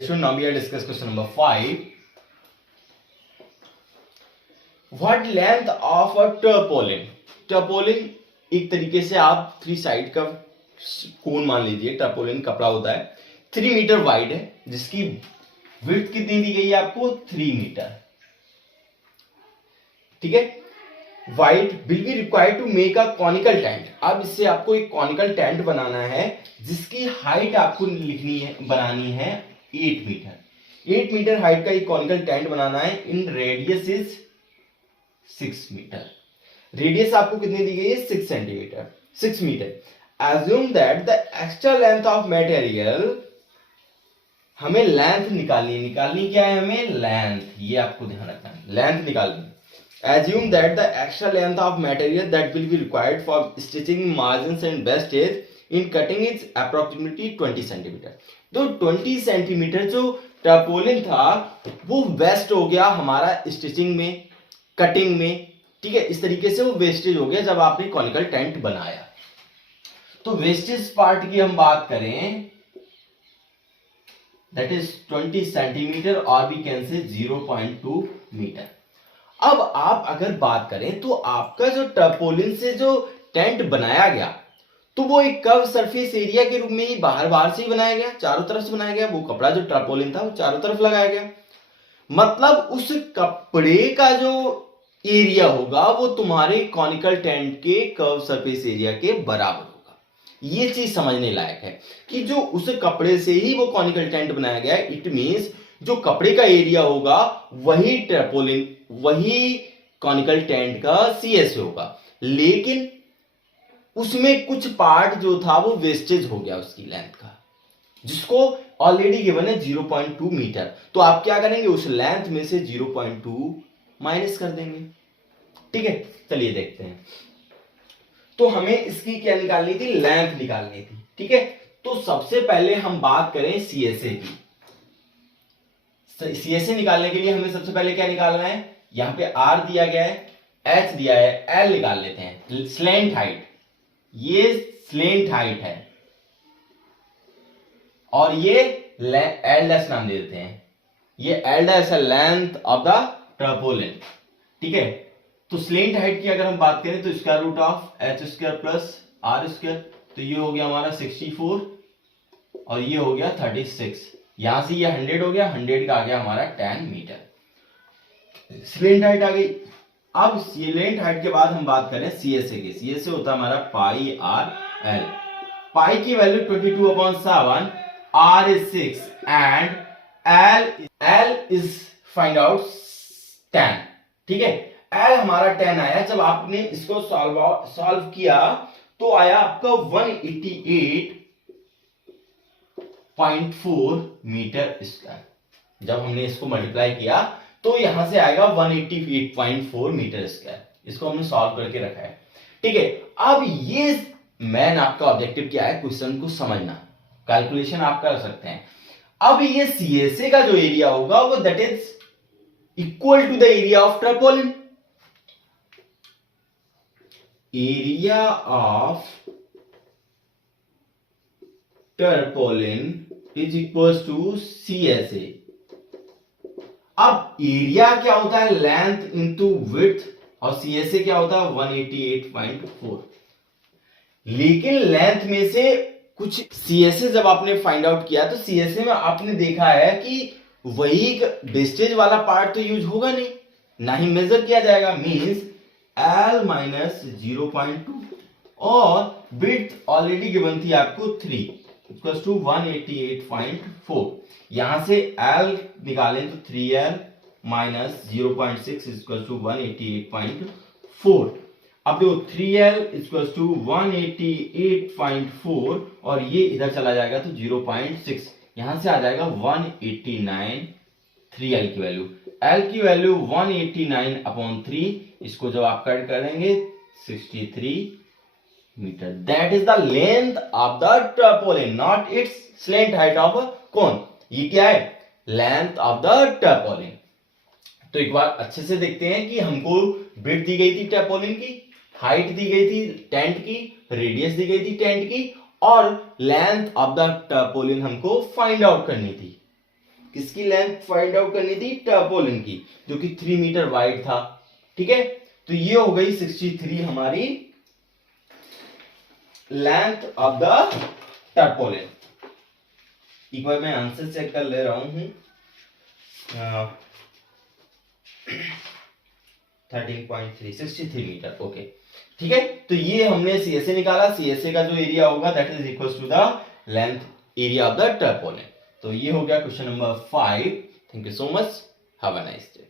So now we are discuss question number 5. What length of a tarpaulin? tarpaulin एक तरीके से आप 3 side का कोन मान लीजिए. tarpaulin कपड़ा होता है 3 मीटर वाइड है जिसकी विड्थ कितनी दी गई है आपको 3 मीटर. ठीक है. Wide will be required to make a conical tent. अब इससे आपको एक कॉनिकल टेंट बनाना है जिसकी हाइट आपको लिखनी है बनानी है 8 मीटर. 8 मीटर हाइट का एक कॉनिकल टेंट बनाना है. In radius is 6 metre. Radius आपको कितनी दी गई है 6 centimetre 6 metre. Assume that the extra length of material. हमें लेंथ निकालनी क्या है हमें लेंथ. ये आपको ध्यान रखना है लेंथ निकालनी. Assume that the extra length of material that will be required for stitching margins and wastage in cutting is approximately 20 cm. तो 20 सेंटीमीटर जो टर्पोलिन था वो वेस्ट हो गया हमारा स्टिचिंग में कटिंग में. ठीक है. इस तरीके से वो वेस्टेज हो गया जब आपने कॉनिकल टेंट बनाया. तो वेस्टेज पार्ट की हम बात करें दैट इज 20 सेंटीमीटर और वी कैन से 0.2 मीटर. अब आप अगर बात करें तो आपका जो टर्पोलिन से जो टेंट बनाया गया तो वो एक कर्व सरफेस एरिया के रूप में ही बाहर से ही बनाया गया. चारों तरफ से बनाया गया. वो कपड़ा जो टर्पोलिन था वो चारों तरफ लगाया गया. मतलब उस कपड़े का जो एरिया होगा वो तुम्हारे कॉनिकल टेंट के कर्व सरफेस एरिया के बराबर होगा. ये चीज समझने लायक है कि जो उस कपड़े से ही वो कॉनिकल टेंट बनाया गया. इट मींस जो कपड़े का एरिया होगा वही टर्पोलिन वही कॉनिकल टेंट का सीएस होगा. लेकिन उसमें कुछ पार्ट जो था वो वेस्टेज हो गया उसकी लेंथ का जिसको ऑलरेडी गिवन है 0.2 मीटर. तो आप क्या करेंगे उस लेंथ में से 0.2 माइनस कर देंगे. ठीक है. चलिए देखते हैं. तो हमें इसकी क्या निकालनी थी लेंथ निकालनी थी. ठीक है. तो सबसे पहले हम बात करें सीएसए की. सीएसए निकालने के लिए हमें सबसे पहले क्या निकालना है. यहां पे आर दिया गया है एच दिया है एल निकाल लेते हैं. स्लेंट हाइट ये स्लेंट हाइट है और ये एल डैश नाम दे देते हैं. ये एल डैश है लेंथ ऑफ द टर्पोलिन. ठीक है. तो स्लेंट हाइट की अगर हम बात करें तो square root of H square plus R square. तो ये हो गया हमारा 64 और ये हो गया 36. यहां से ये 100 हो गया. 100 का आ गया हमारा 10 मीटर. स्लेंट हाइट आ गई. अब स्लेंट हाइट के बाद हम बात करें सीएसए की. सीएसए होता है हमारा पाई आर एल. पाई की value 22/7. R is 6 and L is find out 10. ठीक है. एल हमारा 10 आया. जब आपने इसको सॉल्व किया तो आया आपका 188.4 मीटर स्क्वायर. जब हमने इसको मल्टीप्लाई किया तो यहां से आएगा 188.4 मीटर स्क्वायर. इसको हमने सॉल्व करके रखा है. ठीक है. अब ये मेन आपका ऑब्जेक्टिव क्या है क्वेश्चन को समझना. कैलकुलेशन आप कर सकते हैं. अब ये सीएसए का जो एरिया होगा वो that is equal to the area of tarpaulin. Area of tarpaulin is equal to CSA. अब एरिया क्या होता है लेंथ इंटू विड्थ और सीएसए क्या होता है 188.4. लेकिन लेंथ में से कुछ सीएसए जब आपने फाइंड आउट किया तो सीएसए में आपने देखा है कि वही वेस्टेज वाला पार्ट तो यूज होगा नहीं ना ही मेजर किया जाएगा. मींस एल माइनस 0.2 और विड्थ ऑलरेडी गिवन थी आपको 3 इक्वल टू 188.4. यहां से L निकालें तो 3L माइनस 0.6 इक्वल टू 188.4. अब देखो 3L इक्वल टू 188.4 और ये इधर चला जाएगा तो 0.6. यहां से आ जाएगा 189. 3L की वैल्यू L की वैल्यू 189/3. इसको जब आप कट करेंगे 63 metre. That is the length of the tarpaulin not its slant height of a cone. ये क्या है लेंथ ऑफ द टर्पोलिन. तो एक बार अच्छे से देखते हैं कि हमको विड्थ दी गई थी टर्पोलिन की, हाइट दी गई थी टेंट की, रेडियस दी गई थी टेंट की और लेंथ ऑफ द टर्पोलिन हमको फाइंड आउट करनी थी. किसकी लेंथ फाइंड आउट करनी थी? टर्पोलिन की, जो कि 3 मीटर वाइड था। ठीक है, तो ये हो गई 63 हमारी लेंथ ऑफ द टर्पोलिन। एक बार मैं आंसर चेक कर ले रहा हूं। 13.3 63 मीटर। ओके, ठीक है, तो ये हमने सीएसए निकाला। सीएसए का जो एरिया होगा that is equal to the length area of the tarpaulin. तो ये हो गया question number 5। Thank you so much, have a nice day.